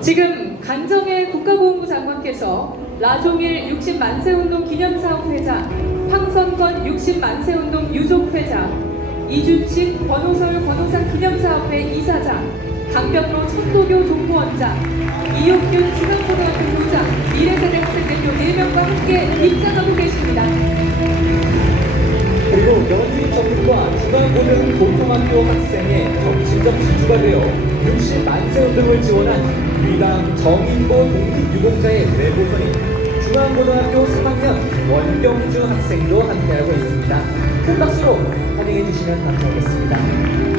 지금 간정의 국가보훈부 장관께서 라종일 60만세운동 기념사업회장, 황선권 60만세운동 유족회장, 이준식 권오설 권오상 기념사업회 이사장, 강병로 천도교 동부원장, 이용균 중앙고등학교 교장, 미래세대 학생대표 4명과 함께 입장하고 계십니다. 그리고 연수인정부와 중앙고등 고등학교 학생의 정신적 지주가 되어 60만세 운동을 지원한 위강 정인고 독립유공자의 외보선인 중앙고등학교 3학년 원경주 학생도 함께하고 있습니다. 큰 박수로 환영해 주시면 감사하겠습니다.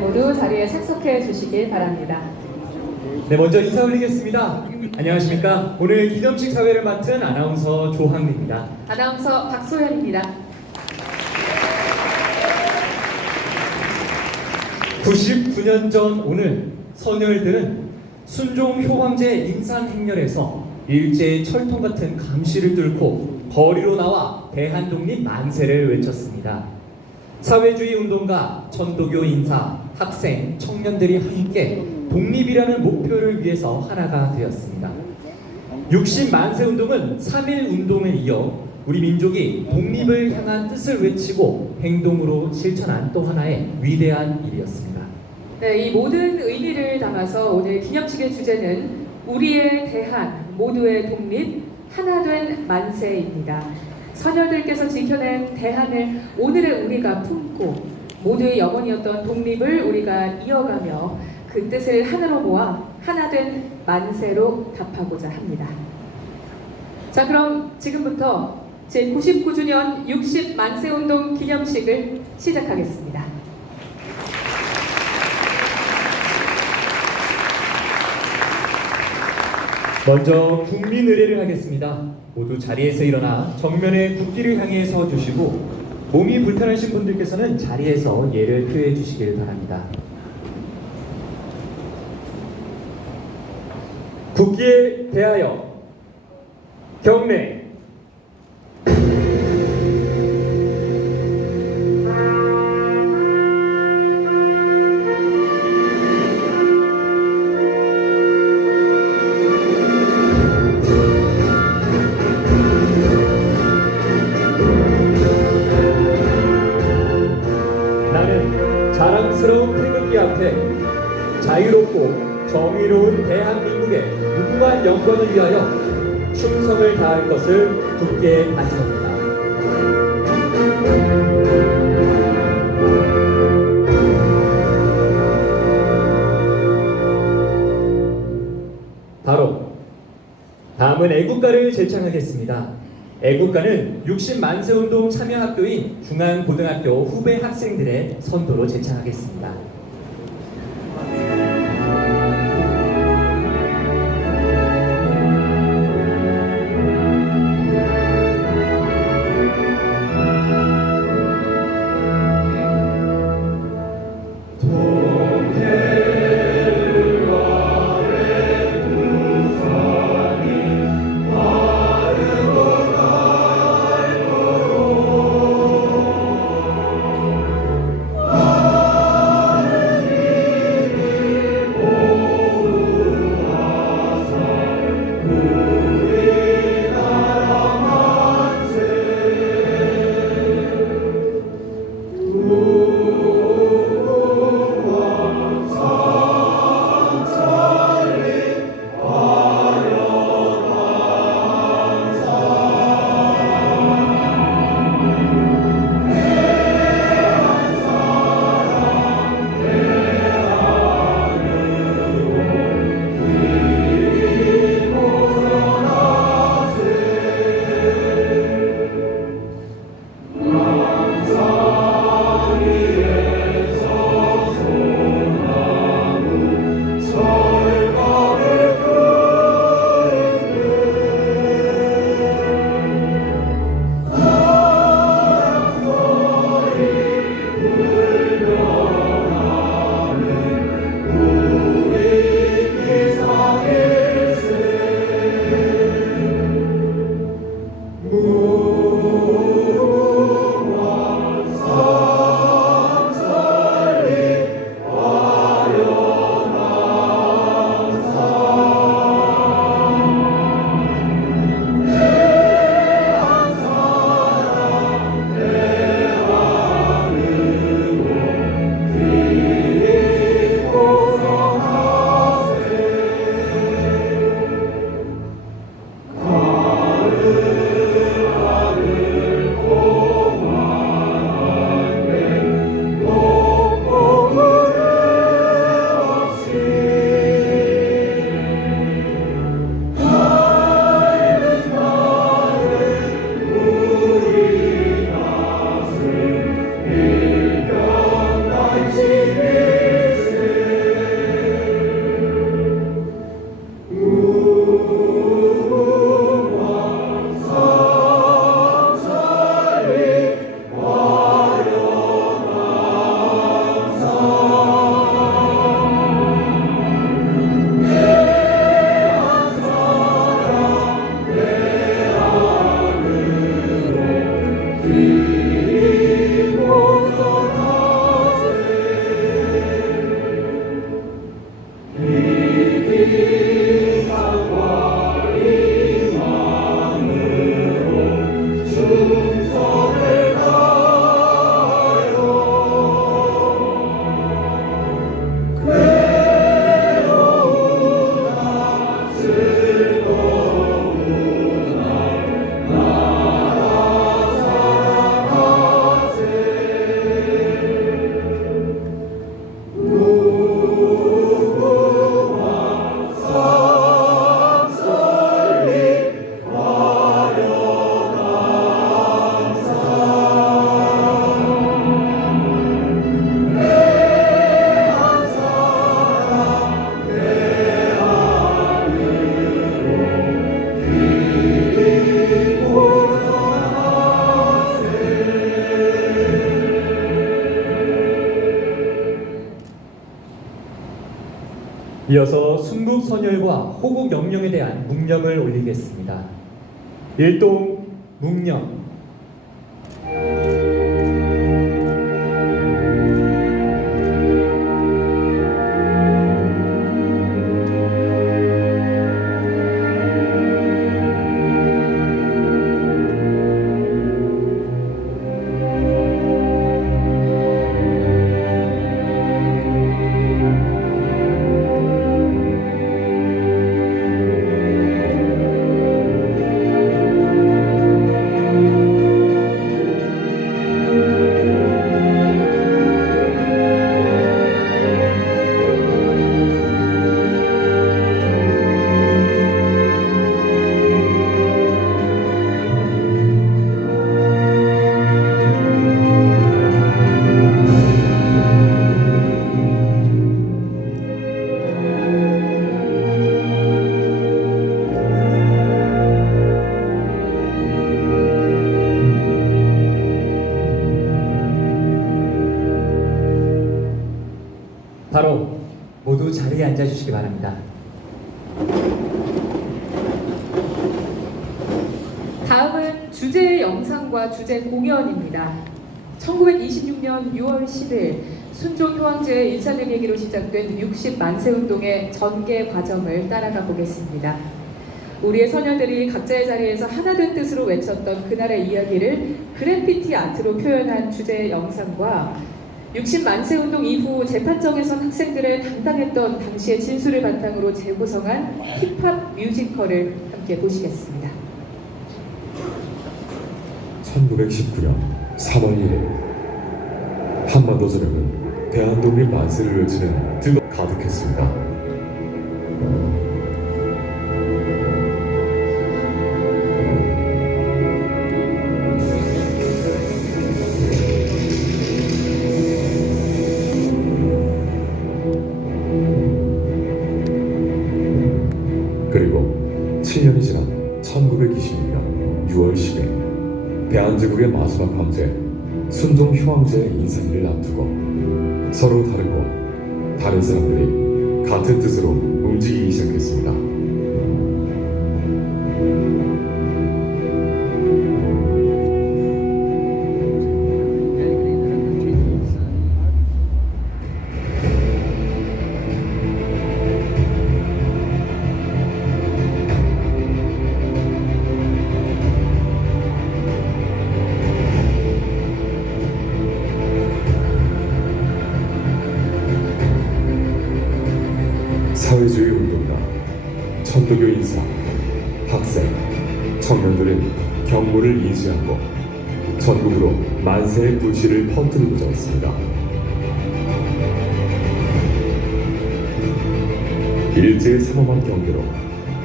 모두 자리에 착석해 주시길 바랍니다. 네, 먼저 인사 올리겠습니다. 안녕하십니까. 오늘 기념식 사회를 맡은 아나운서 조항리입니다. 아나운서 박소연입니다. 99년 전 오늘 선열들은 순종 효황제 인산행렬에서 일제의 철통 같은 감시를 뚫고 거리로 나와 대한독립 만세를 외쳤습니다. 사회주의 운동가, 천도교 인사, 학생, 청년들이 함께 독립이라는 목표를 위해서 하나가 되었습니다. 60만세 운동은 3.1 운동에 이어 우리 민족이 독립을 향한 뜻을 외치고 행동으로 실천한 또 하나의 위대한 일이었습니다. 네, 이 모든 의미를 담아서 오늘 기념식의 주제는 우리의 대한, 모두의 독립, 하나된 만세입니다. 선열들께서 지켜낸 대한을 오늘의 우리가 품고 모두의 영혼이었던 독립을 우리가 이어가며 그 뜻을 하나로 모아 하나된 만세로 답하고자 합니다. 자, 그럼 지금부터 제99주년 60만세운동 기념식을 시작하겠습니다. 먼저 국민의례를 하겠습니다. 모두 자리에서 일어나 정면에 국기를 향해 서주시고 몸이 불편하신 분들께서는 자리에서 예를 표해 주시길 바랍니다. 국기에 대하여 경례. 자랑스러운 태극기 앞에 자유롭고 정의로운 대한민국의 무궁한 영광을 위하여 충성을 다할 것을 굳게 다짐합니다. 바로 다음은 애국가를 제창하겠습니다. 애국가는 60만세 운동 참여학교인 중앙고등학교 후배 학생들의 선도로 제창하겠습니다. 이어서 순국 선열과 호국 영령에 대한 묵념을 올리겠습니다. 일동 묵념. 바로 모두 자리에 앉아주시기 바랍니다. 다음은 주제 영상과 주제 공연입니다. 1926년 6월 10일 순종 효황제의 인사들 얘기로 시작된 60만세 운동의 전개 과정을 따라가 보겠습니다. 우리의 선열들이 각자의 자리에서 하나된 뜻으로 외쳤던 그날의 이야기를 그래피티 아트로 표현한 주제 영상과 60만세 운동 이후 재판정에선 학생들의 당당했던 당시의 진술을 바탕으로 재구성한 힙합 뮤지컬을 함께 보시겠습니다. 1919년 3월 1일 한반도 전역은 대한독립 만세를 외치는 뜻 가득했습니다. 그리고 7년이 지난 1926년 6월 10일 대한제국의 마지막 황제 순종 효황제의 인사기를 앞두고 서로 다르고 다른 사람들이 같은 뜻으로 움직이기 시작했습니다. 사회주의 운동가, 천도교 인사, 학생, 청년들은 경고를 인수하고 전국으로 만세의 불씨를 퍼뜨리고자 했습니다. 일제의 삼엄한 경계로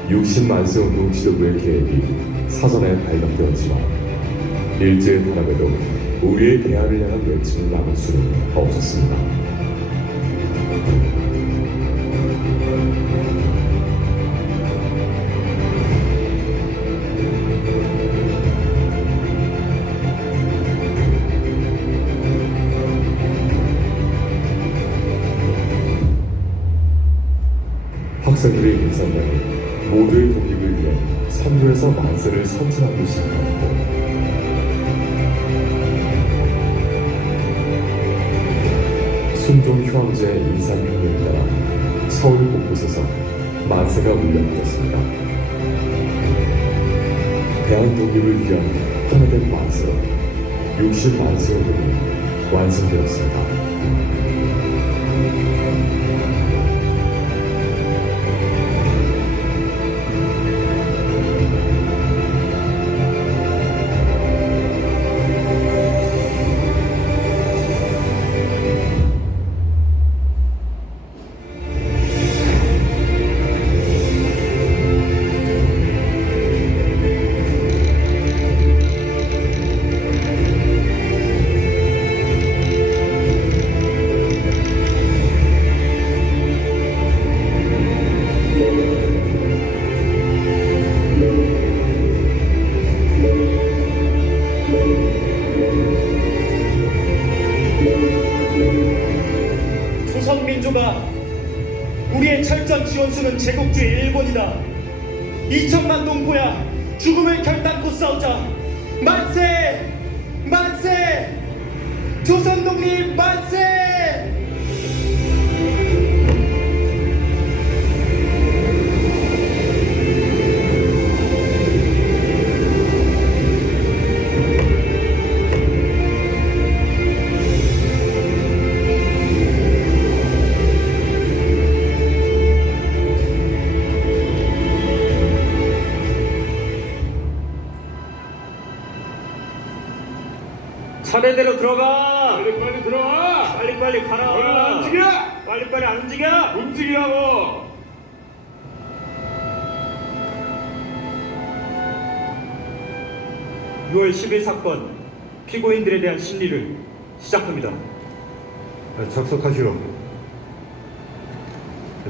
60만세 운동 지도부의 계획이 사전에 발각되었지만 일제의 탄압에도 우리의 대안을 향한 외침을 막을 수는 없었습니다. 학생들의 인산당이 모두의 독립을 위해 선두에서 만세를 선진하기 시작하였고 순종 효황제의 인산혁명에 따라 서울 곳곳에서 만세가 울려퍼졌습니다. 대한 독립을 위한 하나된 만세로 60만세 운동이 완성되었습니다. 우리의 철전 지원수는 제국주의 일본이다. 2천만 동포야, 죽음을 결단코 싸우자. 만세! 만세! 조선 독립 만세! 차례대로 들어가. 빨리 들어와. 빨리 가라. 얼른 안 움직여. 빨리 안 움직여. 움직이라고. (6월 10일) 사건 피고인들에 대한 심리를 시작합니다. 착석하시오.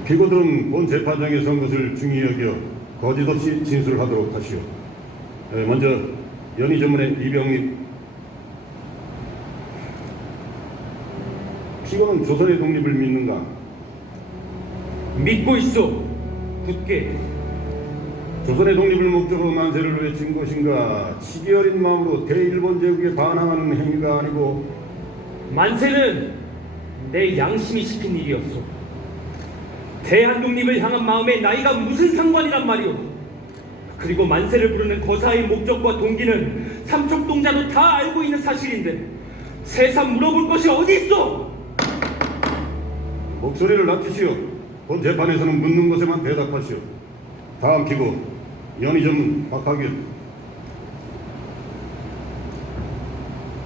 피고들은 본 재판장에 선 것을 중히 여겨 거짓 없이 진술하도록 하시오. 먼저 연희 전문의 이병립. 피고는 조선의 독립을 믿는가? 믿고 있어. 굳게. 조선의 독립을 목적으로 만세를 외친 것인가? 치기 어린 마음으로 대일본 제국에 반항하는 행위가 아니고 만세는 내 양심이 시킨 일이었어. 대한독립을 향한 마음에 나이가 무슨 상관이란 말이오. 그리고 만세를 부르는 거사의 목적과 동기는 삼척동자도 다 알고 있는 사실인데 세상 물어볼 것이 어디 있어? 목소리를 낮추시오. 본 재판에서는 묻는 것에만 대답하시오. 다음 피고 연희 전문 박하길.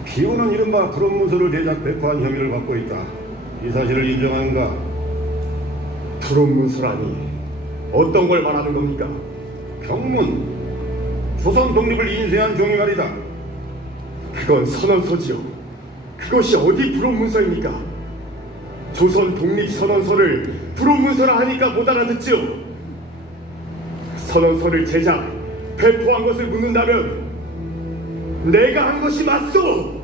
피고는 이른바 프롬문서를 제작 배포한 혐의를 받고 있다. 이 사실을 인정하는가? 프롬문서라니 어떤 걸 말하는 겁니까? 경문. 조선 독립을 인쇄한 종이 말이다. 그건 선언서지요. 그것이 어디 프롬문서입니까? 조선 독립선언서를 프롬문서라 하니까 못 알아듣지요. 선언서를 제작, 배포한 것을 묻는다면 내가 한 것이 맞소.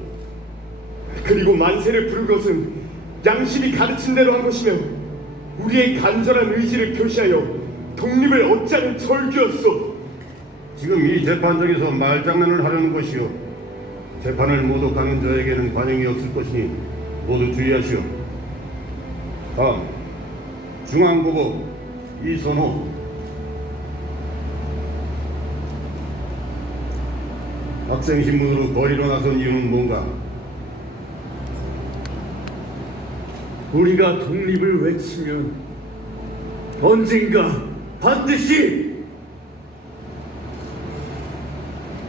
그리고 만세를 부른 것은 양심이 가르친 대로 한 것이며 우리의 간절한 의지를 표시하여 독립을 얻자는 절규였소. 지금 이 재판장에서 말장난을 하려는 것이오. 재판을 모독하는 자에게는 관용이 없을 것이니 모두 주의하시오. 다음 중앙보고 이선호. 학생 신분으로 거리로 나선 이유는 뭔가? 우리가 독립을 외치면 언젠가 반드시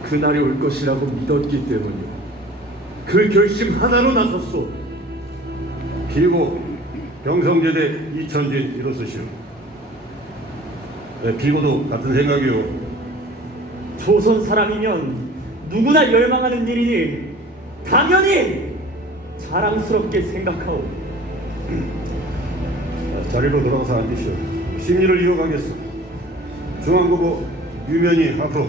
그날이 올 것이라고 믿었기 때문이요. 그 결심 하나로 나섰소. 피고 경성제대 이천진 일어서시오. 피고도 같은 생각이오. 조선 사람이면 누구나 열망하는 일이니 당연히 자랑스럽게 생각하오. 자리로 돌아가서 앉으시오. 심리를 이어가겠소. 중앙보고 유면이 앞으로.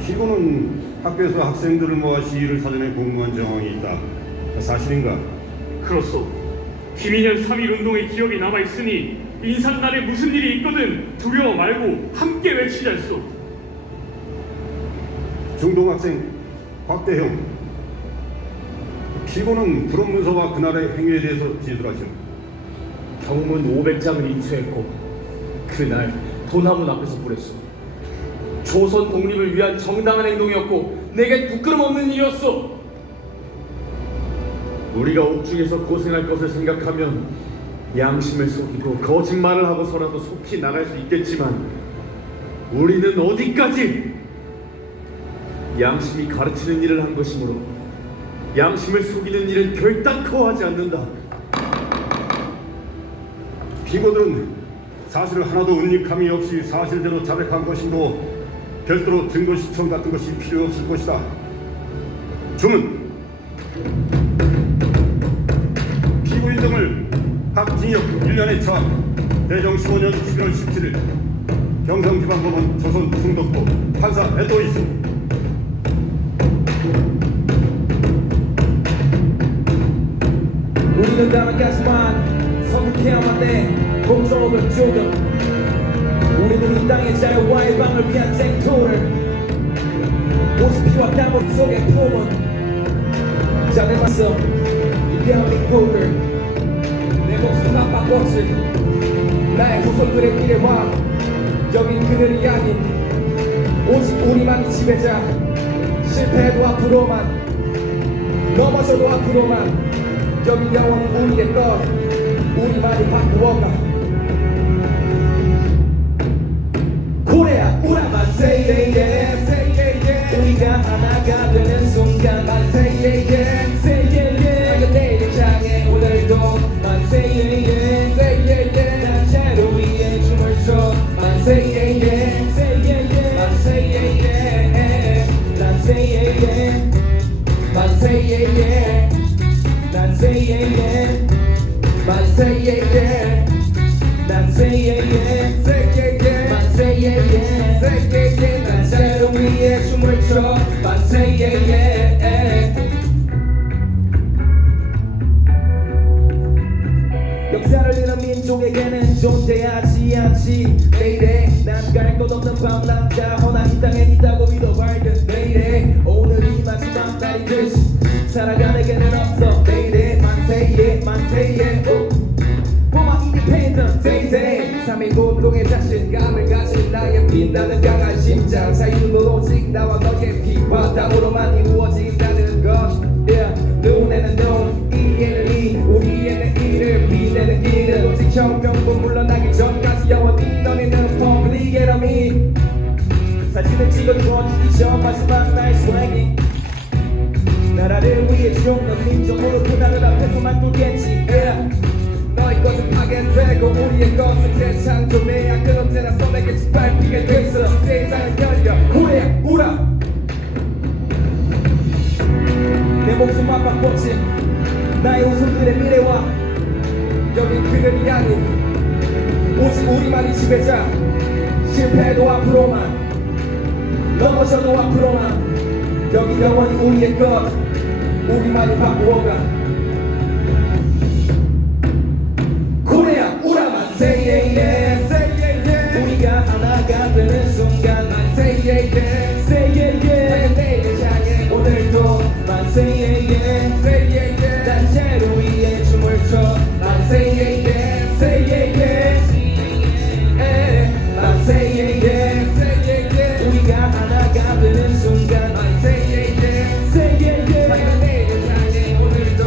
피고는 학교에서 학생들을 모아 시위를 사전에 공모한 정황이 있다. 사실인가? 그렇소. 김인현 3.1 운동의 기억이 남아있으니 인산날에 무슨 일이 있거든 두려워 말고 함께 외치자소. 중동학생 곽대형. 피고는 프롬문서와 그날의 행위에 대해서 진술하시오. 경문 500장을 인수했고 그날 도남문 앞에서 보냈소. 조선 독립을 위한 정당한 행동이었고 내게 부끄럼 없는 일이었소. 우리가 옥중에서 고생할 것을 생각하면 양심을 속이고 거짓말을 하고서라도 속히 나갈 수 있겠지만 우리는 어디까지 양심이 가르치는 일을 한 것이므로 양심을 속이는 일은 결단코 하지 않는다. 피고들은 사실을 하나도 은닉함이 없이 사실대로 자백한 것이므로 별도로 증거 시청 같은 것이 필요 없을 것이다. 주문. 피고인 등을 각 징역 1년에 처한 대정 15년 11월 17일 경성지방법원 조선 충덕부 판사 에토이스. 우리는 나아가지만 선택해야만 돼 공정은 조금 우리는 이 땅의 자유와의 방을 위한 쟁토를 오직 피와 땀을 속에 품은 자들 맞서 이 대한민국을 내 목숨 바꿔지 나의 후손들의 미래와 여긴 그들이 아닌 오직 우리만이 지배자 실패해도 앞으로만 넘어져도 앞으로만 여긴 영원히 우리의 것 우리만이 바꾸어가 코레아 우라만 say yeah yeah say yeah yeah 우리가 하나가 되는 순간만 say yeah yeah say yeah yeah 맑은 내일을 향해 오늘도 만 say yeah yeah say yeah yeah 난 자유 위에 춤을 춰만 say yeah yeah say yeah yeah 만 say yeah yeah 난 say yeah yeah 만 say yeah yeah 난 say yeah yeah 만 say yeah yeah 난 say yeah yeah say yeah yeah 만 say yeah yeah say yeah yeah 난 자유 위에 춤을 춰만 say yeah yeah 역사를 잃은 민족에게는 존재하지 않지 내일에 난 갈 것 없는 방랑자 허나 이 땅엔 있다고 믿어 밝은 내일에 오늘이 마지막 날이 될수 살아가는게는 없어 내일에 만세예 만세예 보마 independent day day 3일 공동의 자신감을 가진 나의 빛나는 강한 심장 자유는 오직 나와 너의 피와 땀으로만 이루어진다는 것 yeah. 눈에는 눈 이에는 이 우리에는 이를 빛내는 길은 오직 혁명군 물러나기 전까지 영원히 너네는 public enemy 사진을 찍어주어지기 전 마지막 나의 swaging 나라를 위해 죽는 민족으로 그날을 앞에서만 돌겠지 yeah. 너의 것은 파괴되고 우리의 것은 재창조해야 그 언제나 선에게 짓밟히게 돼 있어 세상을 열려 후회 우라 내 목숨 맞바꿔진 나의 후손들의 미래와 여긴 그들이 아닌 오직 우리만이 지배자 실패해도 앞으로만 넘어져도 앞으로만 여기 영원히 우리의 것 우리만이 바꾸어가 코레아 우라만 say yeah yeah say yeah yeah 우리가 하나가 되는 순간만 say yeah yeah say yeah yeah 맑은 내일을 향해 오늘도 만 say yeah yeah say yeah yeah 난 자유 위에 춤을 춰만 say yeah yeah say yeah yeah 만 say yeah yeah say yeah yeah 우리가 하나가 되는 순간만 say yeah yeah say yeah yeah 맑은 내일을 향해 오늘도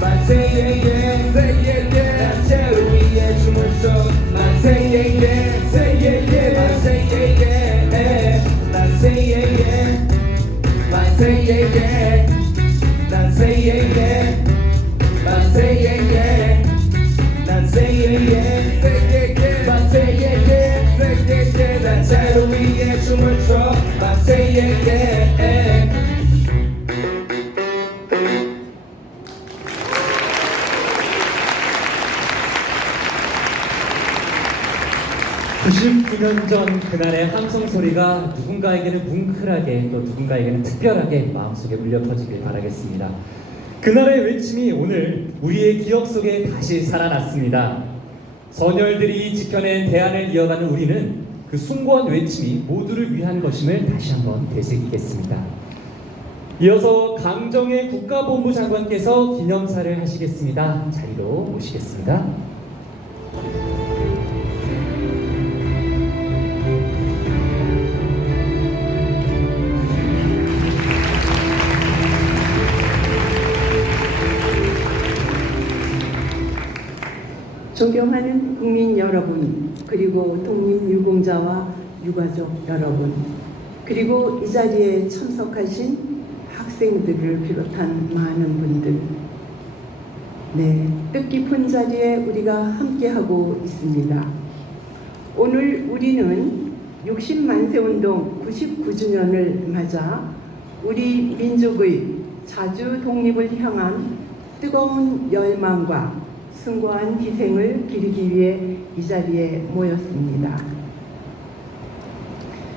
만 say yeah yeah say yeah yeah 난 자유 위에 춤을 춰만 say yeah yeah say yeah yeah 만 say yeah yeah 난 say yeah yeah 만 say yeah yeah 난 say yeah yeah 만 say yeah yeah 난 say yeah yeah say yeah yeah 만 say yeah yeah say yeah yeah 난 자유 위에 춤을 춰만 say yeah yeah 99년 전 그날의 함성 소리가 누군가에게는 뭉클하게 또 누군가에게는 특별하게 마음속에 울려 퍼지길 바라겠습니다. 그날의 외침이 오늘 우리의 기억 속에 다시 살아났습니다. 선열들이 지켜낸 대안을 이어가는 우리는 그 숭고한 외침이 모두를 위한 것임을 다시 한번 되새기겠습니다. 이어서 강정의 국가본부 장관께서 기념사를 하시겠습니다. 자리로 모시겠습니다. 존경하는 국민 여러분, 그리고 독립유공자와 유가족 여러분, 그리고 이 자리에 참석하신 학생들을 비롯한 많은 분들, 네, 뜻깊은 자리에 우리가 함께하고 있습니다. 오늘 우리는 60만세운동 99주년을 맞아 우리 민족의 자주 독립을 향한 뜨거운 열망과 숭고한 희생을 기리기 위해 이 자리에 모였습니다.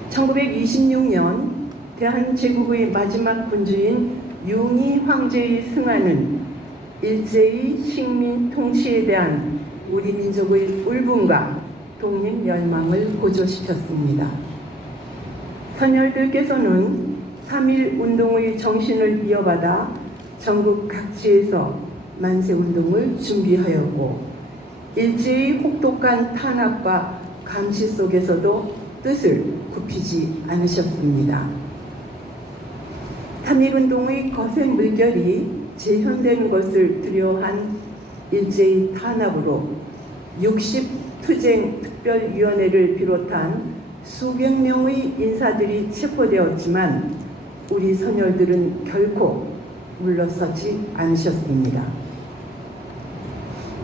1926년 대한제국의 마지막 군주인 융희 황제의 승하는 일제의 식민 통치에 대한 우리 민족의 울분과 독립 열망을 고조시켰습니다. 선열들께서는 3.1 운동의 정신을 이어받아 전국 각지에서 만세운동을 준비하였고 일제의 혹독한 탄압과 감시 속에서도 뜻을 굽히지 않으셨습니다. 3.1운동의 거센 물결이 재현되는 것을 두려워한 일제의 탄압으로 60투쟁특별위원회를 비롯한 수백 명의 인사들이 체포되었지만 우리 선열들은 결코 물러서지 않으셨습니다.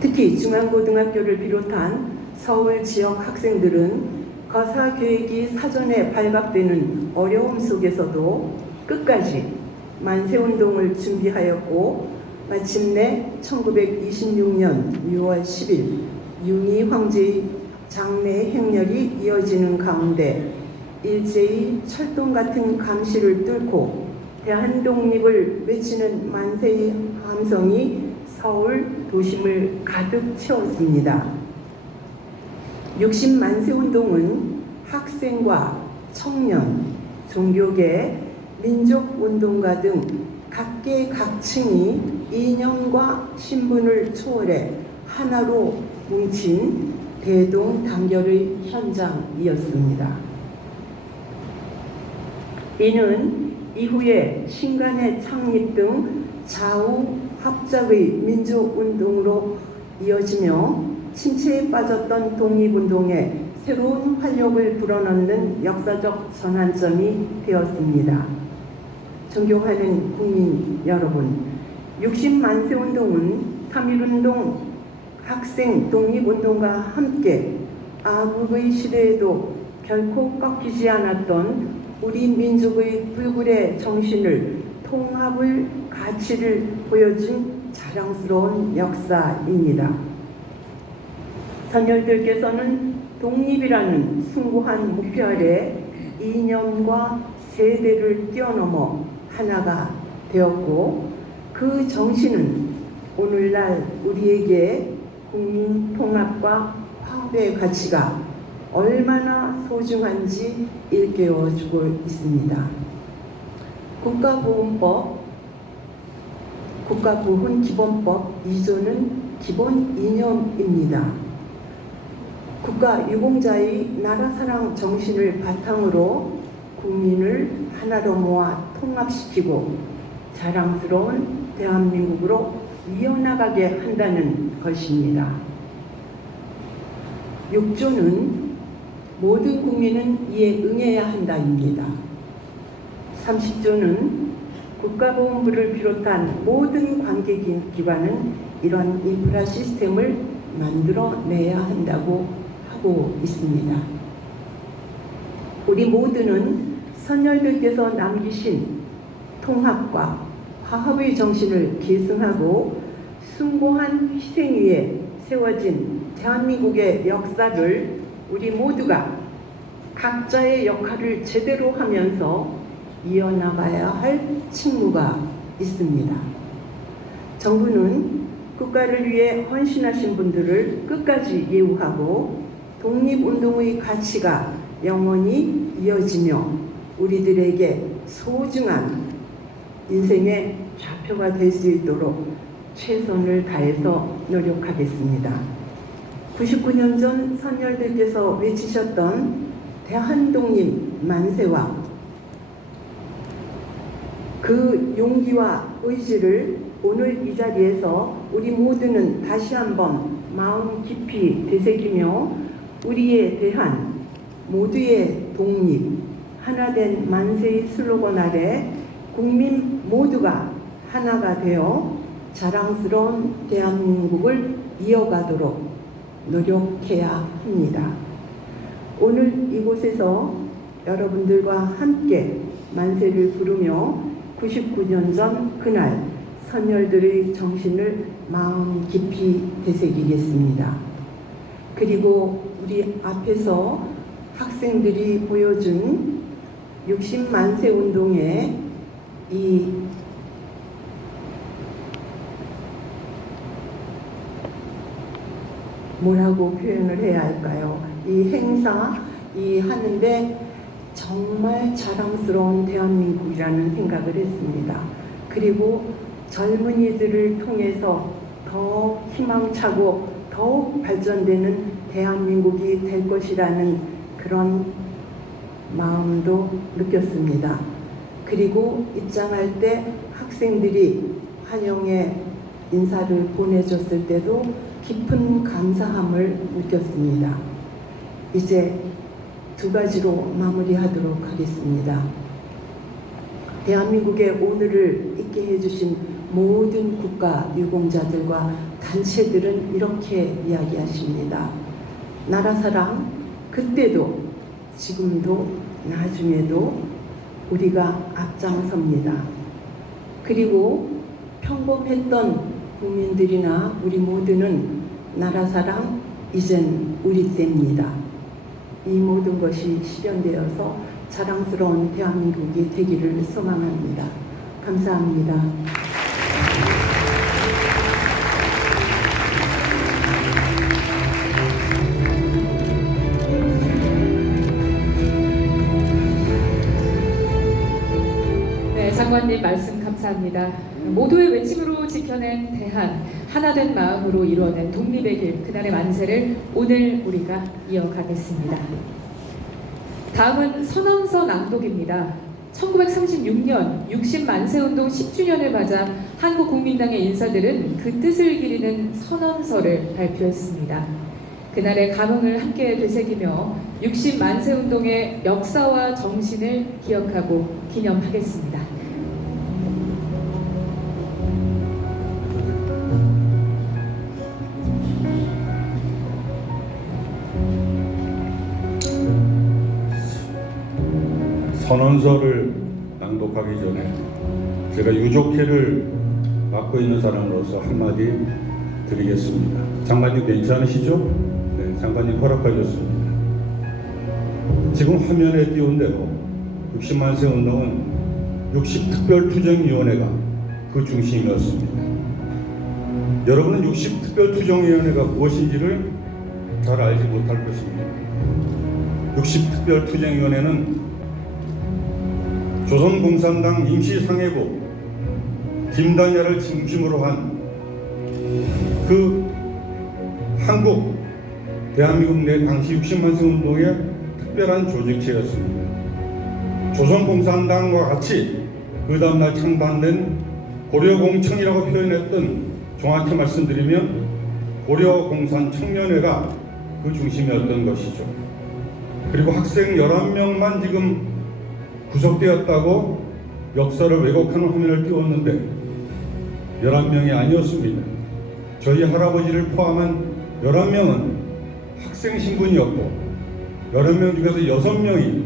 특히 중앙고등학교를 비롯한 서울 지역 학생들은 거사 계획이 사전에 발각되는 어려움 속에서도 끝까지 만세운동을 준비하였고 마침내 1926년 6월 10일 융희 황제의 장례 행렬이 이어지는 가운데 일제의 철동 같은 감시를 뚫고 대한독립을 외치는 만세의 함성이 서울 도심을 가득 채웠습니다. 60만세운동은 학생과 청년, 종교계, 민족운동가 등 각계각층이 이념과 신분을 초월해 하나로 뭉친 대동단결의 현장이었습니다. 이는 이후에 신간의 창립 등 좌우 합작의 민족운동으로 이어지며 침체에 빠졌던 독립운동에 새로운 활력을 불어넣는 역사적 전환점이 되었습니다. 존경하는 국민 여러분, 60만세운동은 3.1운동 학생 독립운동과 함께 아국의 시대에도 결코 꺾이지 않았던 우리 민족의 불굴의 정신을 통합의 가치를 보여준 자랑스러운 역사입니다. 선열들께서는 독립이라는 숭고한 목표 아래 이념과 세대를 뛰어넘어 하나가 되었고 그 정신은 오늘날 우리에게 국민 통합과 화합의 가치가 얼마나 소중한지 일깨워주고 있습니다. 국가보훈기본법 2조는 기본 이념입니다. 국가 유공자의 나라사랑 정신을 바탕으로 국민을 하나로 모아 통합시키고 자랑스러운 대한민국으로 이어나가게 한다는 것입니다. 6조는 모든 국민은 이에 응해야 한다입니다. 30조는 국가보훈부를 비롯한 모든 관계기관은 이런 인프라 시스템을 만들어내야 한다고 하고 있습니다. 우리 모두는 선열들께서 남기신 통합과 화합의 정신을 계승하고 숭고한 희생 위에 세워진 대한민국의 역사를 우리 모두가 각자의 역할을 제대로 하면서 이어나가야 할 책무가 있습니다. 정부는 국가를 위해 헌신하신 분들을 끝까지 예우하고 독립운동의 가치가 영원히 이어지며 우리들에게 소중한 인생의 좌표가 될 수 있도록 최선을 다해서 노력하겠습니다. 99년 전 선열들께서 외치셨던 대한독립 만세와 그 용기와 의지를 오늘 이 자리에서 우리 모두는 다시 한번 마음 깊이 되새기며 우리에 대한 모두의 독립, 하나된 만세의 슬로건 아래 국민 모두가 하나가 되어 자랑스러운 대한민국을 이어가도록 노력해야 합니다. 오늘 이곳에서 여러분들과 함께 만세를 부르며 99년 전 그날 선열들의 정신을 마음 깊이 되새기겠습니다. 그리고 우리 앞에서 학생들이 보여준 60만세 운동의 이 뭐라고 표현을 해야 할까요? 이 행사 이 하는데 정말 자랑스러운 대한민국이라는 생각을 했습니다. 그리고 젊은이들을 통해서 더 희망차고 더욱 발전되는 대한민국이 될 것이라는 그런 마음도 느꼈습니다. 그리고 입장할 때 학생들이 환영의 인사를 보내줬을 때도 깊은 감사함을 느꼈습니다. 이제 두 가지로 마무리하도록 하겠습니다. 대한민국의 오늘을 있게 해주신 모든 국가 유공자들과 단체들은 이렇게 이야기하십니다. 나라 사랑, 그때도 지금도 나중에도 우리가 앞장섭니다. 그리고 평범했던 국민들이나 우리 모두는 나라 사랑, 이젠 우리 때입니다. 이 모든 것이 실현되어서 자랑스러운 대한민국이 되기를 소망합니다. 감사합니다. 네, 장관님 말씀 감사합니다. 모두의 외침으로 지켜낸 대한, 하나된 마음으로 이루어낸 독립의 길, 그날의 만세를 오늘 우리가 이어가겠습니다. 다음은 선언서 낭독입니다. 1936년 60만세운동 10주년을 맞아 한국국민당의 인사들은 그 뜻을 기리는 선언서를 발표했습니다. 그날의 감흥을 함께 되새기며 60만세운동의 역사와 정신을 기억하고 기념하겠습니다. 선언서를 낭독하기 전에 제가 유족회를 맡고 있는 사람으로서 한마디 드리겠습니다. 장관님 괜찮으시죠? 네, 장관님 허락하셨습니다. 지금 화면에 띄운 대로 60만세 운동은 60특별투쟁위원회가 그 중심이었습니다. 여러분은 60특별투쟁위원회가 무엇인지를 잘 알지 못할 것입니다. 60특별투쟁위원회는 조선공산당 임시상회부 김단야를 중심으로 한 그 한국, 대한민국 내 당시 60만세 운동의 특별한 조직체였습니다. 조선공산당과 같이 그 다음날 창단된 고려공청이라고 표현했던, 정확히 말씀드리면 고려공산청년회가 그 중심이었던 것이죠. 그리고 학생 11명만 지금 구속되었다고 역사를 왜곡하는 화면을 띄웠는데 11명이 아니었습니다. 저희 할아버지를 포함한 11명은 학생 신분이었고 11명 중에서 6명이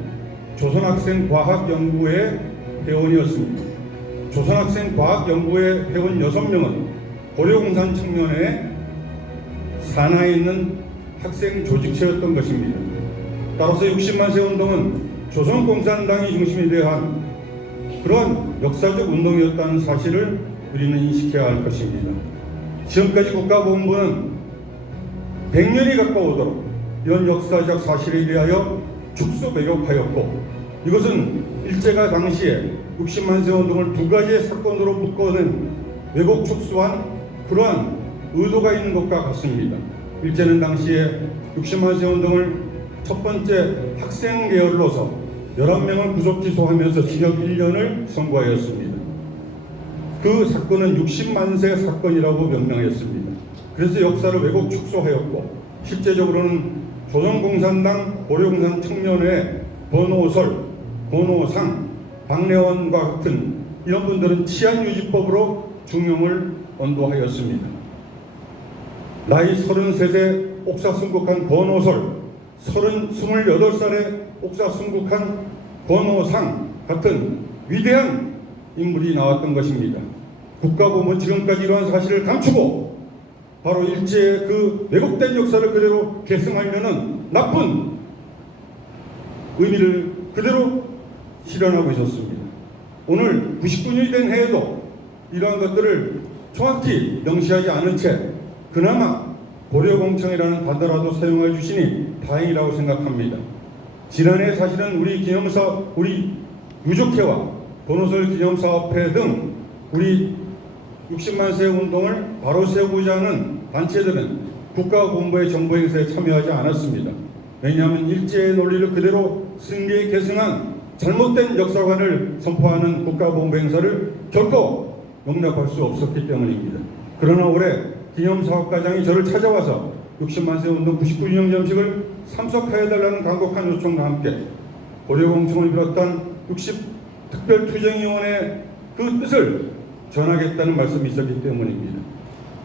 조선학생과학연구회 회원이었습니다. 조선학생과학연구회 회원 6명은 고려공산청년회 산하에 있는 학생 조직체였던 것입니다. 따라서 60만세 운동은 조선공산당이 중심이 되어 한 그런 역사적 운동이었다는 사실을 우리는 인식해야 할 것입니다. 지금까지 국가보훈부는 100년이 가까우도록 이런 역사적 사실에 대하여 축소 왜곡하였고, 이것은 일제가 당시에 60만세 운동을 두 가지의 사건으로 묶어낸 왜곡 축소한 그러한 의도가 있는 것과 같습니다. 일제는 당시에 60만세 운동을 첫 번째 학생 계열로서 11명을 구속 기소하면서 징역 1년을 선고하였습니다. 그 사건은 60만세 사건이라고 명명했습니다. 그래서 역사를 왜곡 축소하였고, 실제적으로는 조선공산당 고려공산 청년회 권오설, 권오상, 박래원과 같은 이런 분들은 치안유지법으로 중형을 언도하였습니다. 나이 33세 옥사순국한 권오설, 28살에 옥사순국한 권오상 같은 위대한 인물이 나왔던 것입니다. 국가보훈은 지금까지 이러한 사실을 감추고 바로 일제의 그 왜곡된 역사를 그대로 계승하려는 나쁜 의미를 그대로 실현하고 있었습니다. 오늘 99년이 된 해에도 이러한 것들을 정확히 명시하지 않은 채 그나마 고려공청이라는 단어라도 사용해 주시니 다행이라고 생각합니다. 지난해 사실은 우리 유족회와 도노설 기념사업회 등 우리 60만 세 운동을 바로 세우고자 하는 단체들은 국가본부의 정보행사에 참여하지 않았습니다. 왜냐하면 일제의 논리를 그대로 승리에 계승한 잘못된 역사관을 선포하는 국가본부 행사를 결코 용납할 수 없었기 때문입니다. 그러나 올해 기념사업과장이 저를 찾아와서 60만 세 운동 99주년 점식을 참석하여달라는 간곡한 요청과 함께 고려공청을 비롯한 60 특별투쟁위원회 그 뜻을 전하겠다는 말씀이 있었기 때문입니다.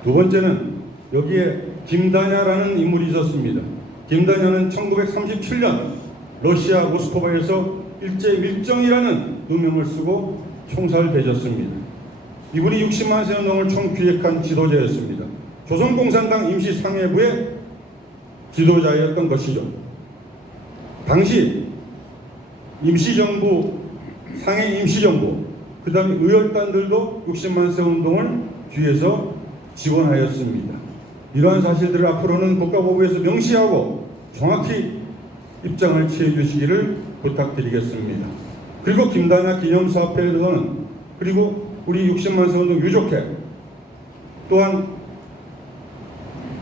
두 번째는 여기에 김다냐라는 인물이 있었습니다. 김다냐는 1937년 러시아 모스크바에서 일제 밀정이라는 누명을 쓰고 총살되셨습니다. 이분이 60만 세 운동을 총기획한 지도자였습니다. 조선공산당 임시상회부의 지도자였던 것이죠. 당시 임시정부, 상해 임시정부, 그 다음에 의열단들도 60만 세 운동을 뒤에서 지원하였습니다. 이러한 사실들을 앞으로는 국가보고에서 명시하고 정확히 입장을 취해 주시기를 부탁드리겠습니다. 그리고 김다냐 기념사업회에서는 그리고 우리 60만 세 운동 유족회 또한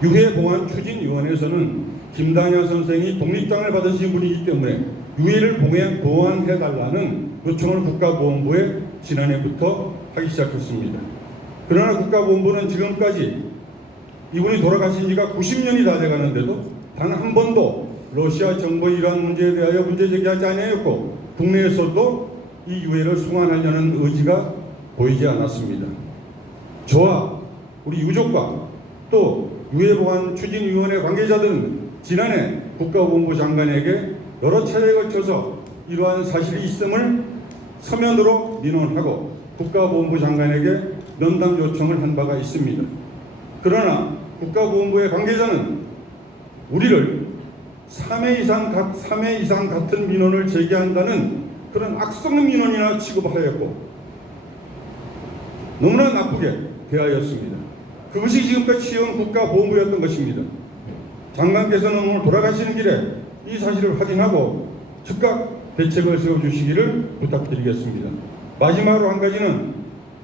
유해보안 추진위원회에서는 김다냐 선생이 독립장을 받으신 분이기 때문에 유해를 보완해달라는 요청을 국가보훈부에 지난해부터 하기 시작했습니다. 그러나 국가보훈부는 지금까지 이분이 돌아가신 지가 90년이 다 돼가는데도 단 한 번도 러시아 정부의 이러한 문제에 대하여 문제 제기하지 아니하였고 국내에서도 이 유해를 송환하려는 의지가 보이지 않았습니다. 저와 우리 유족과 또 유해보안 추진위원회 관계자들은 지난해 국가보훈부 장관에게 여러 차례에 걸쳐서 이러한 사실이 있음을 서면으로 민원하고 국가보훈부 장관에게 면담 요청을 한 바가 있습니다. 그러나 국가보훈부의 관계자는 우리를 3회 이상 같은 민원을 제기한다는 그런 악성 민원이나 취급하였고 너무나 나쁘게 대하였습니다. 그것이 지금까지 취해온 국가보훈부였던 것입니다. 장관께서는 오늘 돌아가시는 길에 이 사실을 확인하고 즉각 대책을 세워주시기를 부탁드리겠습니다. 마지막으로 한 가지는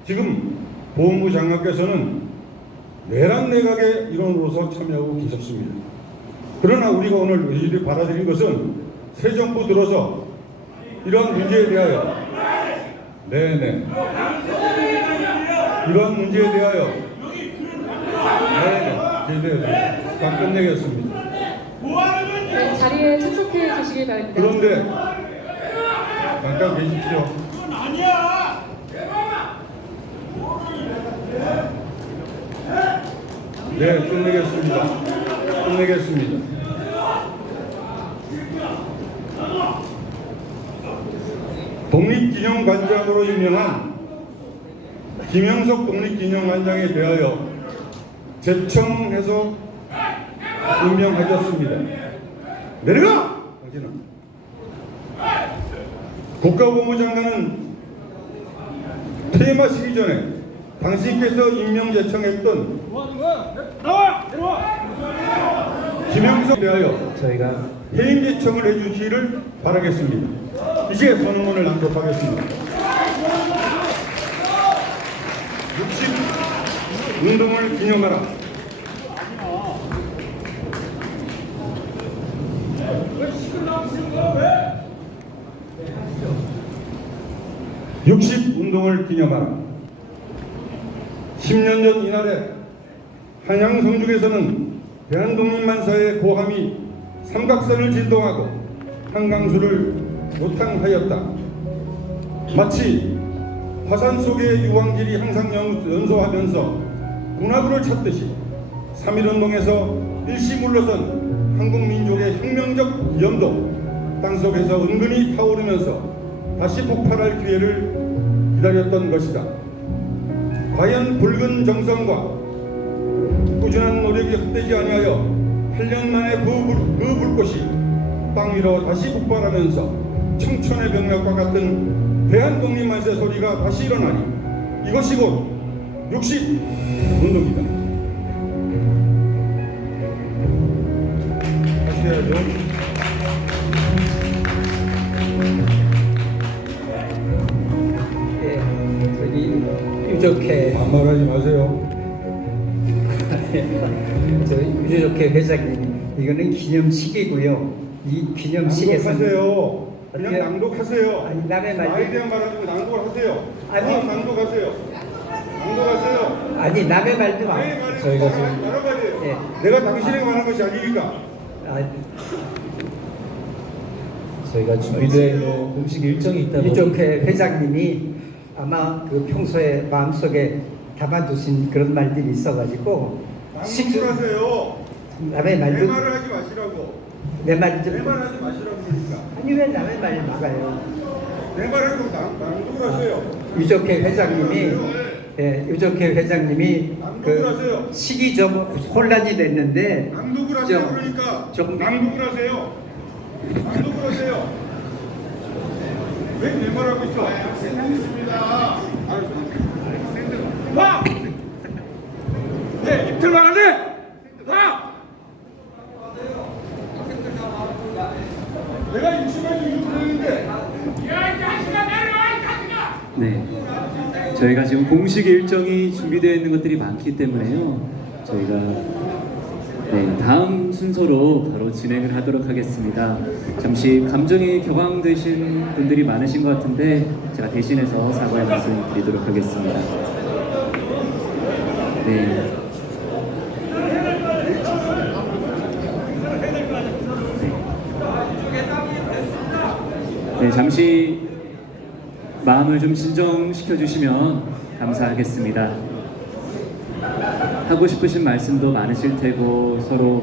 지금 보훈부 장관께서는 내란 내각의 일원으로서 참여하고 계셨습니다. 그러나 우리가 오늘 이들이 받아들인 것은 새 정부 들어서 이런 문제에 대하여 이런 문제에 대하여 다 끝내겠습니다. 네, 자리에 착석해 주시기 바랍니다. 그런데 잠깐 계십시오. 네, 끝내겠습니다. 독립기념관장으로 임명한 김영석 독립기념관장에 대하여 제청해서 임명하셨습니다. 내려가! 당신은. 국가보훈부 장관은 퇴임하시기 전에 당신께서 임명 제청했던 김영석에 대하여 저희가 해임 제청을 해주시기를 바라겠습니다. 이제 선언문을 낭독하겠습니다. 60 운동을 기념하라. (60) 운동을 기념하라. 10년 전 이날에 한양 성중에서는 대한독립만사의 고함이 삼각선을 진동하고 한강수를 요탕하였다. 마치 화산 속의 유황질이 항상 연소하면서 군화구를 찾듯이 3.1운동에서 일시 물러선 한국민족의 혁명적 염도 땅속에서 은근히 타오르면서 다시 폭발할 기회를 기다렸던 것이다. 과연 붉은 정성과 꾸준한 노력이 헛되지 아니하여 8년 만에 그 불꽃이 땅 위로 다시 폭발하면서 청천의 병력과 같은 대한독립만세 소리가 다시 일어나니 이것이 곧 60 운동이다. 저기 유족회 반말하지 마세요. 저 유족회 회장님, 이거는 기념식이고요. 이 기념식에서 낭독하세요. 그냥 어때요? 낭독하세요. 아니, 남의 말 나에 대한 말하는 거 낭독을 하세요. 아니. 낭독하세요. 낭독하세요. 아니 남의 말도 나의 말이 저희가 지금 여러 가지예요. 예. 내가 당신에게 말한 것이 아니니까. 저희가 준비되어 있는 공식 일정이 있다 보니 유족회 회장님이 아마 그 평소에 마음속에 담아두신 그런 말들이 있어가지고 낭독을 하세요. 남의 내 말도 말을 하지 마시라고. 내 말이 내 좀 말 하지 마시라고 그러니까. 아니 왜 남의 말을 막아요? 내 말을 좀 낭독을 하세요. 유족회 회장님이 유족회 회장님이 낭독을 하세요. 식이 좀 혼란이 됐는데 낭독을 하세요. 좀- 그러니까 좀- 낭독을 하세요. 낭독을 하세요. 왜 내 말하고 있어? 알겠습니다. 와! 네, 입틀만 하네. 와! 내가 60만 이거 그랬는데. 네, 저희가 지금 공식 일정이 준비되어 있는 것들이 많기 때문에요. 저희가 다음 순서로 바로 진행을 하도록 하겠습니다. 잠시 감정이 격앙되신 분들이 많으신 것 같은데 제가 대신해서 사과의 말씀 드리도록 하겠습니다. 네, 잠시 마음을 좀 진정시켜 주시면 감사하겠습니다. 하고 싶으신 말씀도 많으실 테고 서로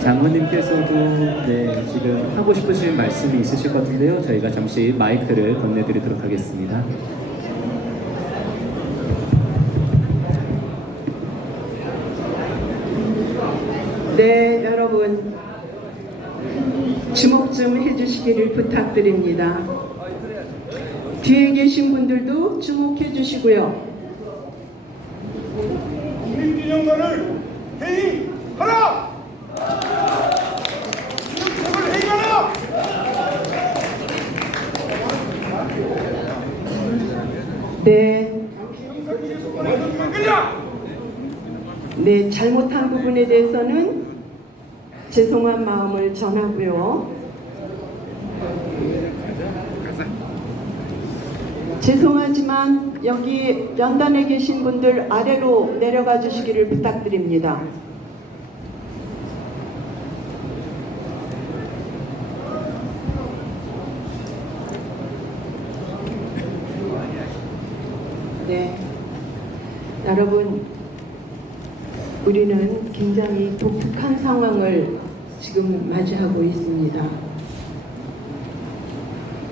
장모님께서도 지금 하고 싶으신 말씀이 있으실 것 같은데요. 저희가 잠시 마이크를 건네드리도록 하겠습니다. 네, 여러분 주목 좀 해주시기를 부탁드립니다. 뒤에 계신 분들도 주목해 주시고요. 국민기념관을 해임하라! 기념관을 해임하라! 네, 끌려! 네, 잘못한 부분에 대해서는 죄송한 마음을 전하고요. 죄송하지만 여기 연단에 계신 분들 아래로 내려가 주시기를 부탁드립니다. 네, 여러분, 우리는 굉장히 독특한 상황을 지금 맞이하고 있습니다.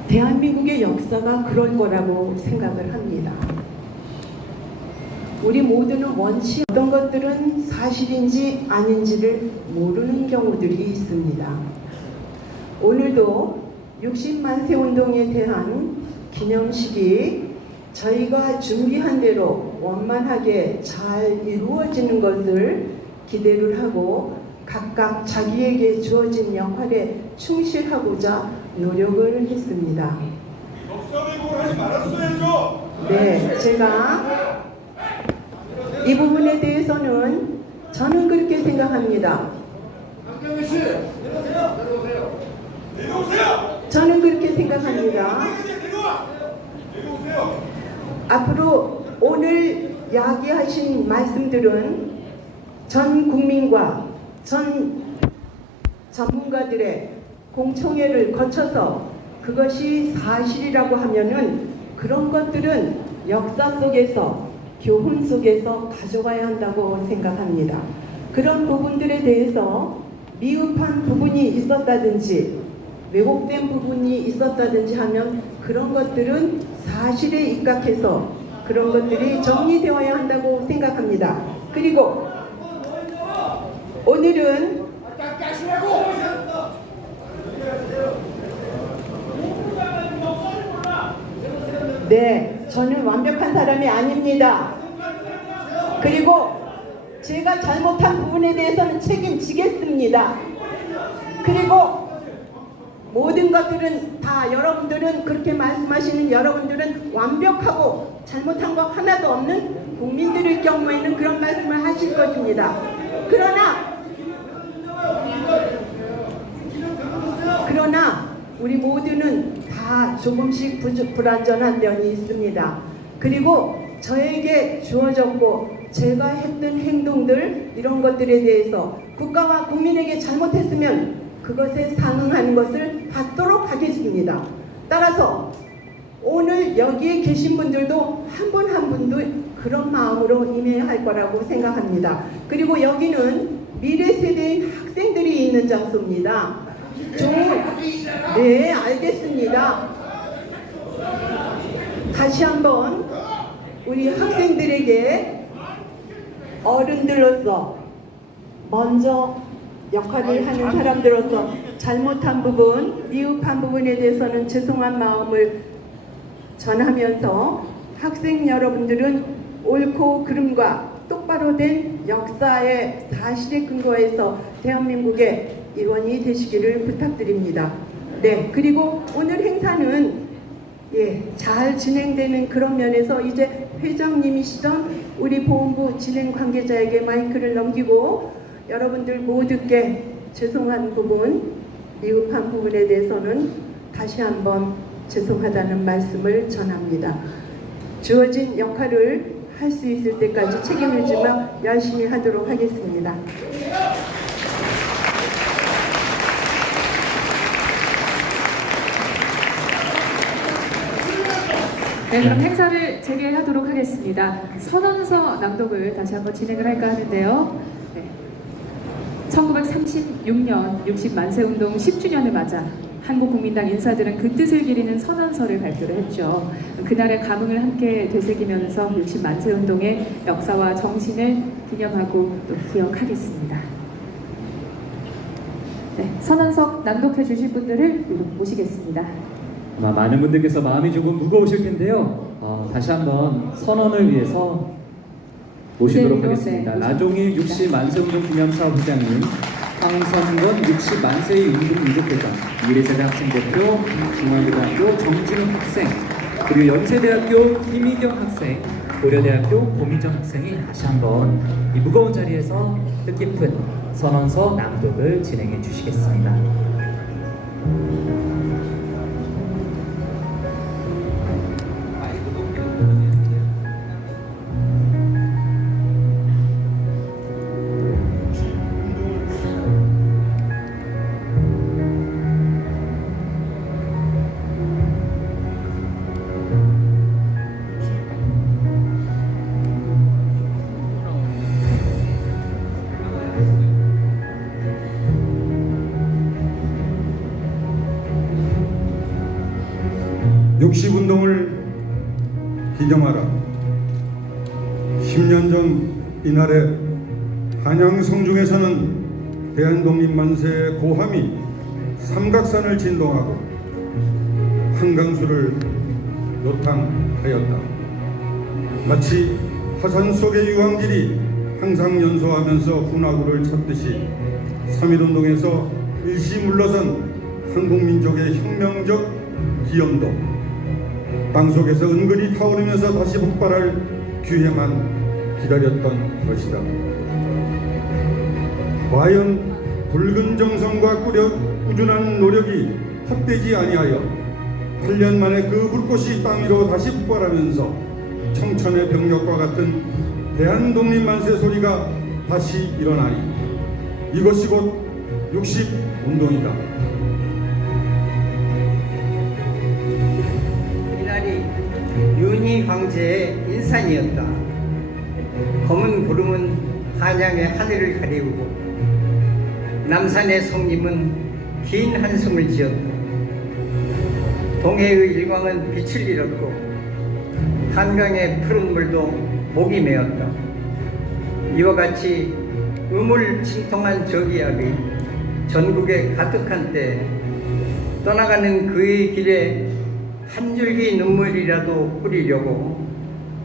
대한민국의 역사가 그럴 거라고 생각을 합니다. 우리 모두는 원치 어떤 것들은 사실인지 아닌지를 모르는 경우들이 있습니다. 오늘도 60만세 운동에 대한 기념식이 저희가 준비한 대로 원만하게 잘 이루어지는 것을 기대를 하고 각각 자기에게 주어진 역할에 충실하고자 노력을 했습니다. 역사 왜곡을 하지 말았어야죠. 네, 제가 이 부분에 대해서는 저는 그렇게 생각합니다. 내려오세요. 저는 그렇게 생각합니다. 내려오세요. 앞으로 오늘 이야기하신 말씀들은 전 국민과 전 전문가들의 공청회를 거쳐서 그것이 사실이라고 하면은 그런 것들은 역사 속에서 교훈 속에서 가져가야 한다고 생각합니다. 그런 부분들에 대해서 미흡한 부분이 있었다든지 왜곡된 부분이 있었다든지 하면 그런 것들은 사실에 입각해서 그런 것들이 정리되어야 한다고 생각합니다. 그리고 오늘은 네, 저는 완벽한 사람이 아닙니다. 그리고 제가 잘못한 부분에 대해서는 책임지겠습니다. 그리고 모든 것들은 다 여러분들은 그렇게 말씀하시는 여러분들은 완벽하고 잘못한 것 하나도 없는 국민들의 경우에는 그런 말씀을 하실 것입니다. 그러나 우리 모두는 다 조금씩 불완전한 면이 있습니다. 그리고 저에게 주어졌고 제가 했던 행동들 이런 것들에 대해서 국가와 국민에게 잘못했으면 그것에 상응하는 것을 받도록 하겠습니다. 따라서 오늘 여기에 계신 분들도 한 분 한 분도 그런 마음으로 임해야 할 거라고 생각합니다. 그리고 여기는 미래 세대인 학생들이 있는 장소입니다. 네, 알겠습니다. 다시 한번 우리 학생들에게 어른들로서 먼저 역할을 하는 사람들로서 잘못한 부분, 미흡한 부분에 대해서는 죄송한 마음을 전하면서 학생 여러분들은 옳고 그름과 똑바로 된 역사의 사실에 근거해서 대한민국의 일원이 되시기를 부탁드립니다. 네, 그리고 오늘 행사는 잘 진행되는 그런 면에서 이제 회장님이시던 우리 보훈부 진행 관계자에게 마이크를 넘기고 여러분들 모두께 죄송한 부분, 미흡한 부분에 대해서는 다시 한번 죄송하다는 말씀을 전합니다. 주어진 역할을 할 수 있을 때까지 책임을 지며 열심히 하도록 하겠습니다. 네, 그럼 행사를 재개하도록 하겠습니다. 선언서 낭독을 다시 한번 진행을 할까 하는데요. 네. 1936년 60만세운동 10주년을 맞아 한국국민당 인사들은 그 뜻을 기리는 선언서를 발표를 했죠. 그날의 감흥을 함께 되새기면서 60만세운동의 역사와 정신을 기념하고 또 기억하겠습니다. 네, 선언서 낭독해 주실 분들을 모시겠습니다. 아마 많은 분들께서 마음이 조금 무거우실 텐데요. 다시 한번 선언을 위해서 모시도록 네, 하겠습니다. 네, 나종일 60만세운동 기념사업 부장님, 황선건 60만세의 운동민족회장, 미래세대 학생대표, 중앙고등학교 정진우 학생, 그리고 연세대학교 김희경 학생, 고려대학교 고미정 학생이 다시 한번 이 무거운 자리에서 뜻깊은 선언서 낭독을 진행해 주시겠습니다. 육십운동을 기념하라. 10년 전 이날에 한양 성중에서는 대한독립만세의 고함이 삼각산을 진동하고 한강수를 요탕하였다. 마치 화산 속의 유황길이 항상 연소하면서 hun화구를 찾듯이 3.1운동에서 일시 물러선 한국민족의 혁명적 기염도 땅속에서 은근히 타오르면서 다시 폭발할 기회만 기다렸던 것이다. 과연 붉은 정성과 꾸준한 노력이 헛되지 아니하여 8년 만에 그 불꽃이 땅 위로 다시 폭발하면서 청천의 병력과 같은 대한독립만세 소리가 다시 일어나니 이것이 곧 60운동이다. 윤희 황제의 인산이었다. 검은 구름은 한양의 하늘을 가리우고 남산의 송림은 긴 한숨을 지었다. 동해의 일광은 빛을 잃었고 한강의 푸른 물도 목이 메었다. 이와 같이 우물침통한 저기압이 전국에 가득한 때 떠나가는 그의 길에 한 줄기 눈물이라도 뿌리려고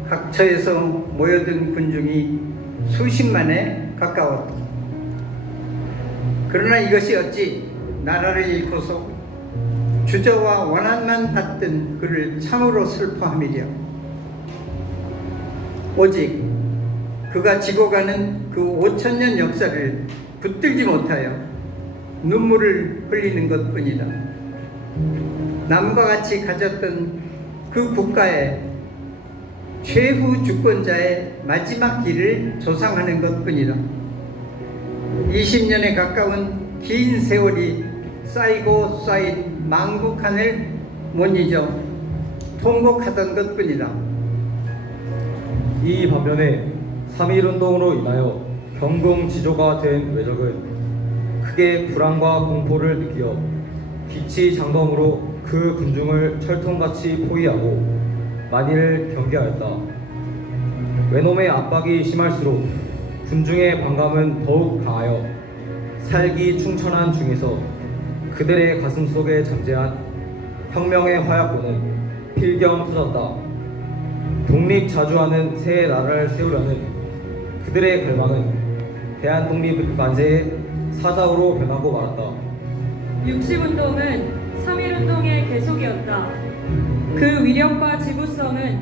각처에서 모여든 군중이 수십만에 가까웠다. 그러나 이것이 어찌 나라를 잃고서 주저와 원한만 받던 그를 참으로 슬퍼함이랴. 오직 그가 지고 가는 그 5,000년 역사를 붙들지 못하여 눈물을 흘리는 것뿐이다. 남과 같이 가졌던 그 국가의 최후 주권자의 마지막 길을 조상하는 것뿐이다. 20년에 가까운 긴 세월이 쌓이고 쌓인 망국한을 못 잊어 통곡하던 것뿐이다. 이 반면에 3.1운동으로 인하여 경공지조가 된 왜적은 크게 불안과 공포를 느끼어 기치 장동으로 그 군중을 철통같이 포위하고 만일을 경계하였다. 외놈의 압박이 심할수록 군중의 반감은 더욱 강하여 살기 충천한 중에서 그들의 가슴 속에 잠재한 혁명의 화약고는 필경 터졌다. 독립자주하는 새 나라를 세우려는 그들의 갈망은 대한독립 만세의 사자우로 변하고 말았다. 60운동은 3.1운동의 계속이었다. 그 위력과 지구성은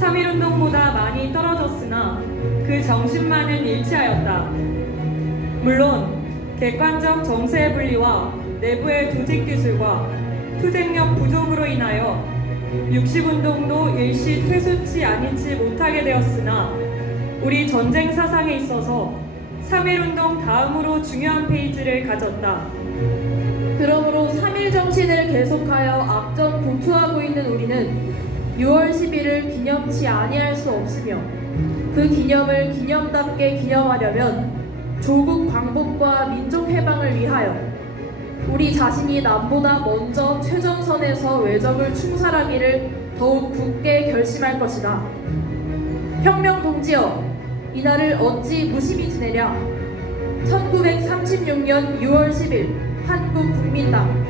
3.1운동보다 많이 떨어졌으나 그 정신만은 일치하였다. 물론 객관적 정세 분리와 내부의 조직 기술과 투쟁력 부족으로 인하여 60운동도 일시 퇴수치 아니치 못하게 되었으나 우리 전쟁 사상에 있어서 3.1운동 다음으로 중요한 페이지를 가졌다. 그러므로 3.1 정신을 계속하여 앞전고투하고 있는 우리는 6월 10일을 기념치 아니할 수 없으며 그 기념을 기념답게 기념하려면 조국 광복과 민족 해방을 위하여 우리 자신이 남보다 먼저 최전선에서 왜적을 충살하기를 더욱 굳게 결심할 것이다. 혁명 동지여, 이날을 어찌 무심히 지내랴. 1936년 6월 10일 한국국민당.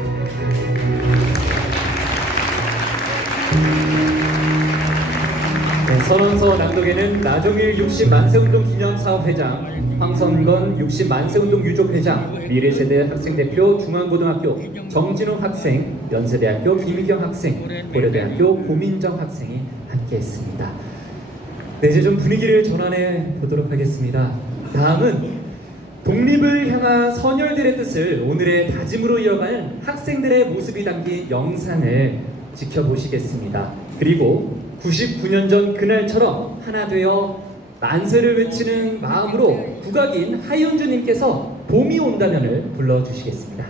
네, 선언서 낭독에는 나종일 60만세운동 기념사업회장, 황선건 60만세운동 유족회장, 미래세대 학생대표 중앙고등학교 정진호 학생, 연세대학교 김희경 학생, 고려대학교 고민정 학생이 함께했습니다. 네, 이제 좀 분위기를 전환해 보도록 하겠습니다. 다음은 독립을 향한 선열들의 뜻을 오늘의 다짐으로 이어가는 학생들의 모습이 담긴 영상을 지켜보시겠습니다. 그리고 99년 전 그날처럼 하나 되어 만세를 외치는 마음으로 국악인 하윤주님께서 봄이 온다면을 불러주시겠습니다.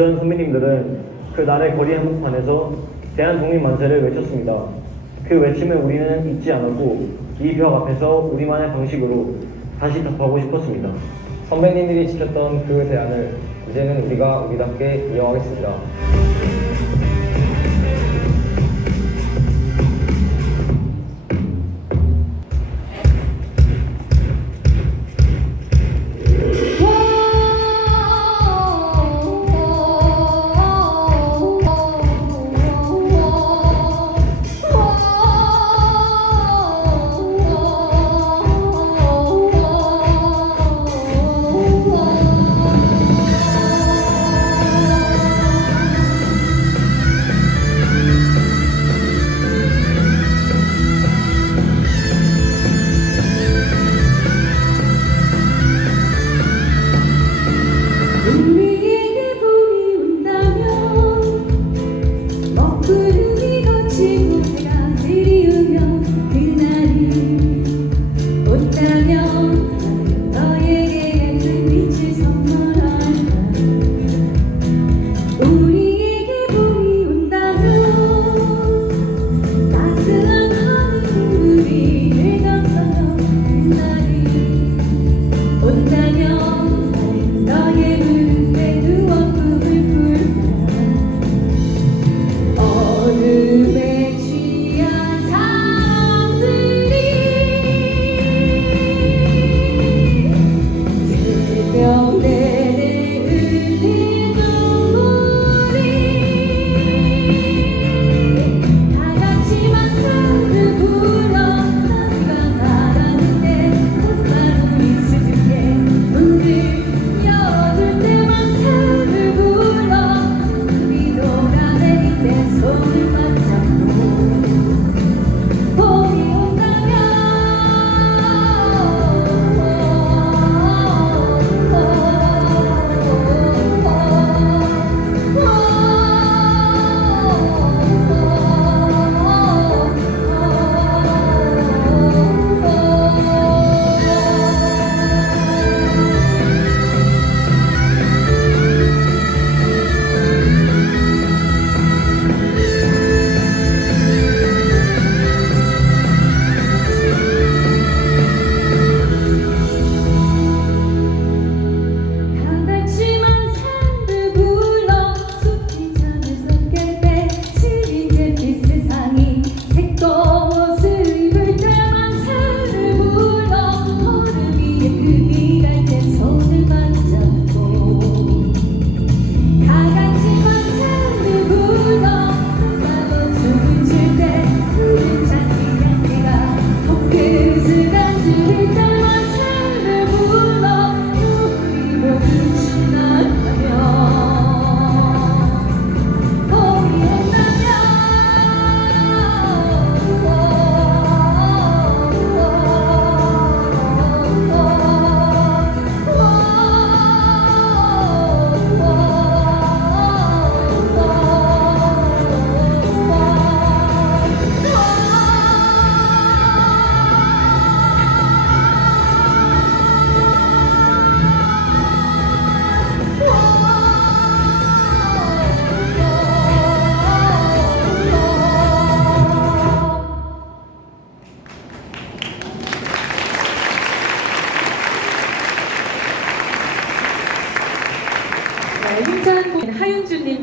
전 선배님들은 그 날의 거리 한복판에서 대한독립 만세를 외쳤습니다. 그 외침을 우리는 잊지 않았고 이 벽 앞에서 우리만의 방식으로 다시 답하고 싶었습니다. 선배님들이 지켰던 그 대안을 이제는 우리가 우리답게 이어가겠습니다.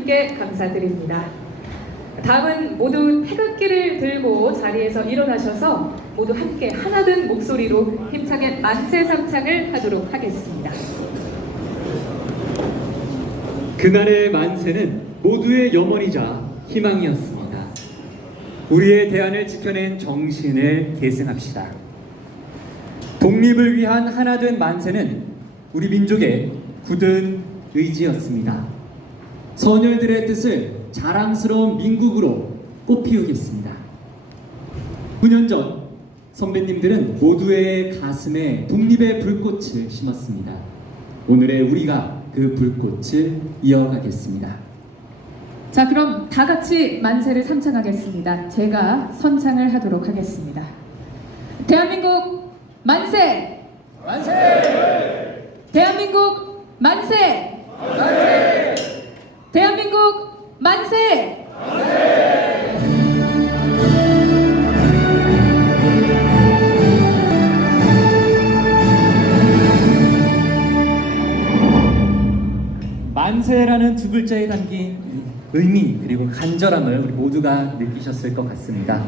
여러분께 감사드립니다. 다음은 모두 태극기를 들고 자리에서 일어나셔서 모두 함께 하나된 목소리로 힘차게 만세 삼창을 하도록 하겠습니다. 그날의 만세는 모두의 염원이자 희망이었습니다. 우리의 대안을 지켜낸 정신을 계승합시다. 독립을 위한 하나된 만세는 우리 민족의 굳은 의지였습니다. 선열들의 뜻을 자랑스러운 민국으로 꽃피우겠습니다. 9년 전 선배님들은 모두의 가슴에 독립의 불꽃을 심었습니다. 오늘의 우리가 그 불꽃을 이어가겠습니다. 자, 그럼 다 같이 만세를 삼창하겠습니다. 제가 선창을 하도록 하겠습니다. 대한민국 만세! 만세! 대한민국 만세! 만세! 대한민국 만세! 만세! 만세라는 두 글자에 담긴 의미 그리고 간절함을 우리 모두가 느끼셨을 것 같습니다.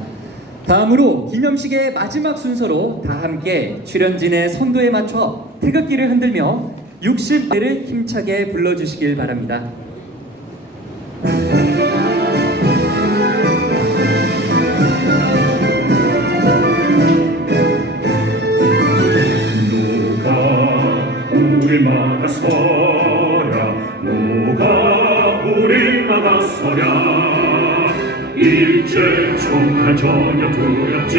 다음으로 기념식의 마지막 순서로 다 함께 출연진의 선도에 맞춰 태극기를 흔들며 60대를 힘차게 불러주시길 바랍니다. 우리 막아서랴 누가 우리 막아서랴 일제 총칼 전혀 두렵지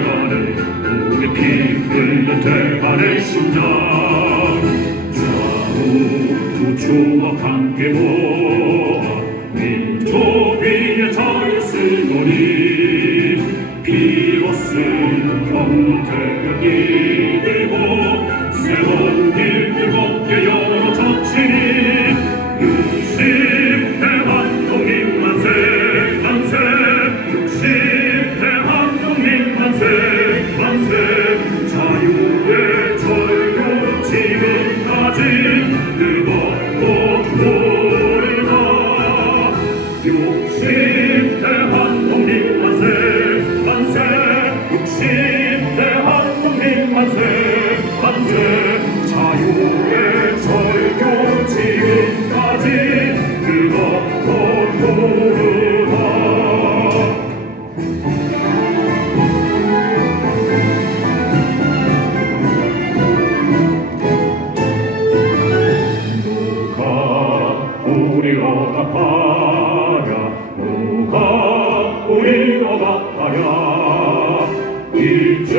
않은 우리 피 흘린 대만의 심장 좌우 두 주먹 함께 모아 민족 위에 자유 쓰노니 비로슨 경로 태극기 들고 새로운 길 뜨겁게 열어 젖히니 60 대한독립 만세 만세 60 대한독립 만세 만세 자유의 절규 지금까지 뜨겁고 부르다 60 대한독립 만세 만세 60 대한독립 만세 만세 자유의 절규 지금까지 뜨겁고 부르다 누가 우리로 갚아야 누가 우리로 갚아야 일제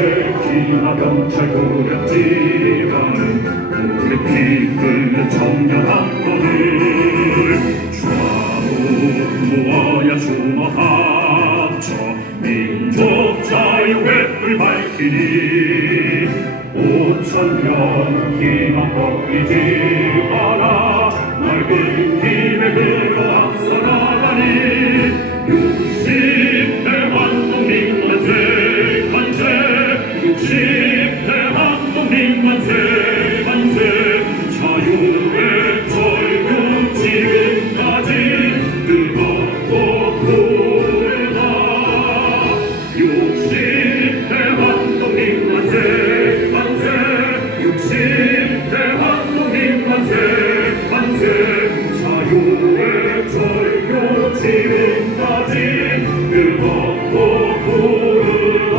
기나 경찰 두렵지만은 우리 피 흘린 청년한 거들 좌우 모아야 주먹 합쳐 민족 자유의 불 밝히니 5000년 희망 꺾이지 않아 넓은 힘에 들어 앞서 나가니 60 대한독립 만세 만세 60 대한독립 만세 만세 자유의 절규 지금까지 뜨겁고 부르다 60 대한독립 만세 만세 60 대한독립 만세 만세 자유의 절규 지금까지 뜨겁고 부르다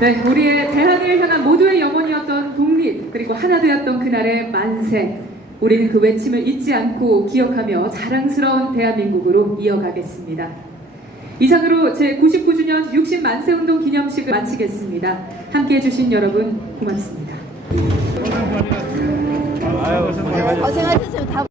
네, 우리의 대한을 향한 모두의 영혼이었던 독립 그리고 하나 되었던 그날의 만세 우리는 그 외침을 잊지 않고 기억하며 자랑스러운 대한민국으로 이어가겠습니다. 이상으로 제99주년 60만세운동 기념식을 마치겠습니다. 함께해 주신 여러분 고맙습니다. 고생하셨어요.